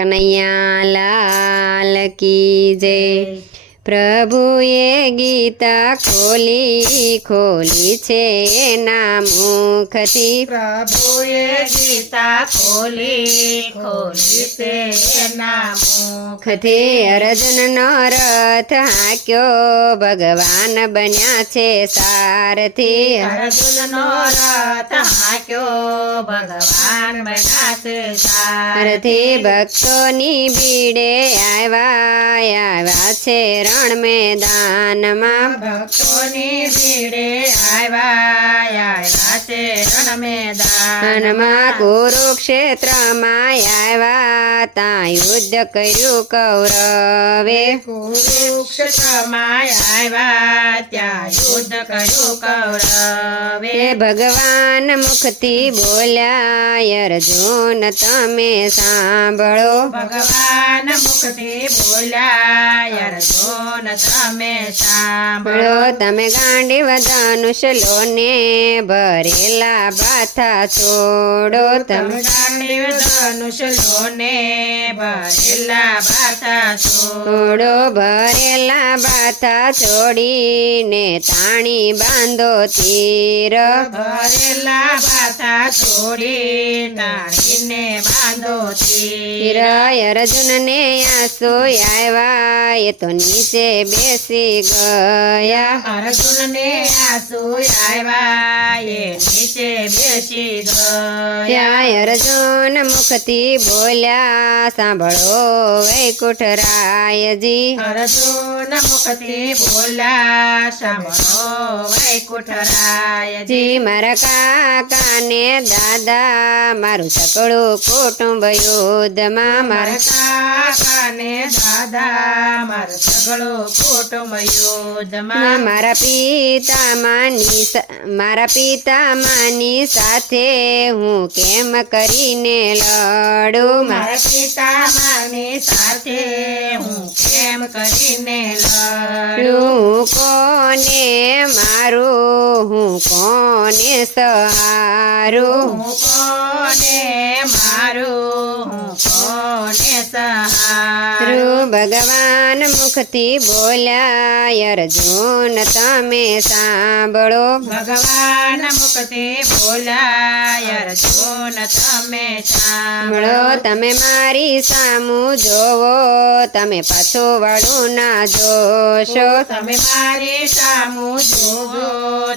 કનૈયા લાલ કી જય। પ્રભુએ ગીતા ખોલી ખોલી છે એના મુખથી। પ્રભુએ ગીતા ખોલી ખોલી છે એના મુખથી। અર્જુનનો રથ હાંક્યો ભગવાન બન્યા છે સારથી। અર્જુનનો રથ હાંક્યો ભગવાન બન્યા છે સારથી। ભક્તોની ભીડે આવ્યા છે રણ મેદાનમાં। ભક્તોની ભીડે આવ્યા છે રણ મેદાનમાં। કુરુક્ષેત્રમાં આવ્યા તા યુદ્ધ કર્યું કૌરવે। કુરુક્ષેત્રમાં આવ્યા ત્યાં યુદ્ધ કર્યું કૌરવે। ભગવાન મુખથી બોલ્યા અર્જુન તમે સાંભળો। ભગવાન મુખથી બોલ્યા અર્જુન તમે સાંભળો। તમે ગાંડીવ ધનુષ લો ને ભરેલા બાથા છોડો। તમે ગાંડીવ ધનુષ લો ને ભરેલા બાથા છોડો। ભરેલા બાથા છોડીને તાણી બાંધો તીર। ભરેલા બાથા છોડી તાણીને બાંધો તીર। અર્જુનને આંસુ આવ્યા એ તો નીચે બેસી ગયા। અર્જુનને આંસુ આવ્યા એ નીચે બેસી ગયા। અર્જુન મુખથી બોલ્યા સાંભળો વૈકુંઠ રાયજી। અર્જુન મુખથી બોલ્યા સાંભળો વૈકુંઠ રાયજી। મારા કાકાને દાદા મારું સકળું કુટુંબ યુદ્ધમાં। મારા કાકાને દાદા મારું સગળું કુટુંબ યુદ્ધમાં। મારા પિતામાની સાથે હું કેમ કરીને લડું। મારા પિતામાની સાથે હું કેમ કરીને લડું। હું કોને મારું હું કોને સહારું। હું કોને મારું હું કોને સહારું। ભગવાન મુખથી બોલ્યા અર્જુન તમે સાંભળો। ભગવાન મુખથી બોલ્યા અર્જુન તમે સાંભળો। તમે મારી સામું જોવો તમે પાછું વળું ના જોશો। તમે મારી સામું જોવો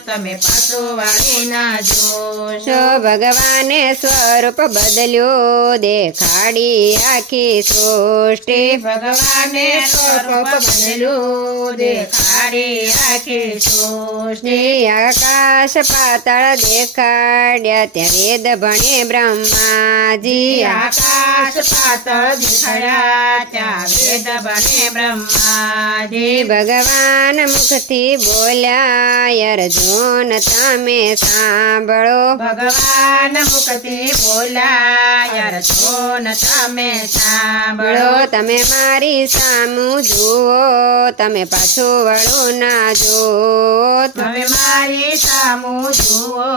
તમે પાછું વાળી ના જોશો। ભગવાને સ્વરૂપ બદલ્યું દેખાડી આખી સૃષ્ટિ। ભગવાને સ્વરૂપ બદલ્યું દેખાડી આખી સૃષ્ટિ। આકાશ પાતાળ દેખાડ્યા ત્યાં વેદ ભણે બ્રહ્માજી। આકાશ પાતાળ દેખાડ્યા ત્યાં વેદ ભણે બ્રહ્માજી। ભગવાન મુખથી બોલ્યા અર્જુન તમે સાંભળો। ભગવાન મુખથી બોલ્યા અર્જુન તમે સાંભળો। તમે મારી સામું જુઓ તમે પાછું વળું ના જુઓ। તમે મારી સામું જુઓ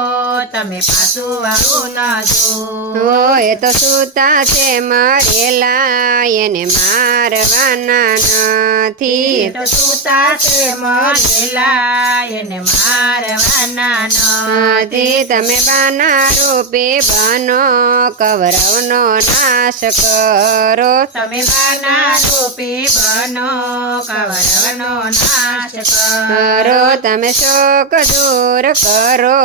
તમે પાછું વાળું ના જુઓ। એ તો સૂતા છે મરેલા એને મારવાના નથી। એ તો સૂતા છે મરેલા એને મારવાના નથી। તમે બાના રૂપે બનો કૌરવનો નાશ કરો। તમે બાના રૂપે બનો કૌરવનો નાશ કરો। તમે શોક દૂર કરો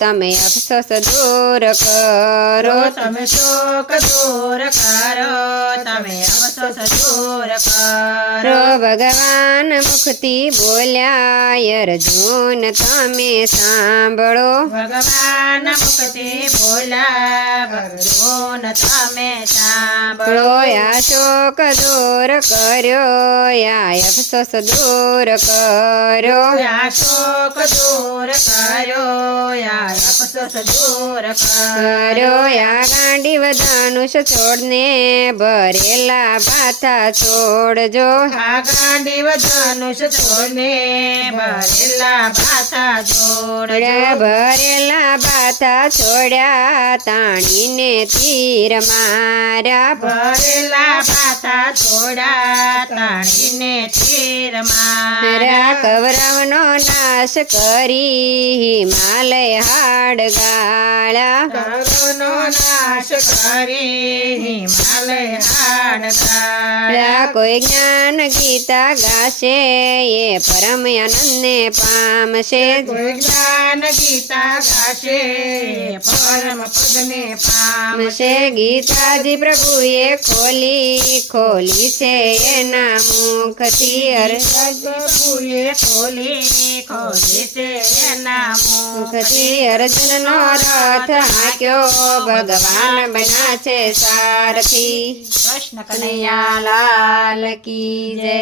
તમે અફસોસ દૂર કરો। તમે શોક દૂર કરો તમે અફસોસ દૂર કરો। ભગવાન મુખથી બોલ્યા અર્જુન તમે સાંભળો। ભગવાન મુખથી બોલ્યા અર્જુન તમે સાંભળો। આ શોક દૂર કર્યો આ અફસોસ દૂર કર્યો। આ શોક દૂર કર્યો આ અફસોસ સજોર કર્યો આ ગાંડીવ ધનુષ છોડને ભરેલા ભાથા છોડજો આ ગાંડીવ ધનુષ છોડને ભરેલા ભાથા જોડજો ભરેલા ભાથા છોડ્યા તાણીને તીર માર્યા ભરેલા ભાથા છોડા તાણીને તીર મારા કૌરવનો નાશ કરી હિમાલય હાડ ગાળ્યા કૌરવનો નાશ કરી હિમાલય હાડ ગાળ્યા કોઈ જ્ઞાન ગીતા ગાશે એ પરમ આનંદને પામશે કોઈ જ્ઞાન ગીતા ગાશે પરમ પદને પામશે ગીતાજી પ્રભુએ ખોલી છે એના મુખથી પ્રભુએ ખોલી છે એના મુખથી અર્જુનનો રથ હાંક્યો ભગવાન બન્યા છે સારથી કૃષ્ણ કનૈયા લાલ કી જય.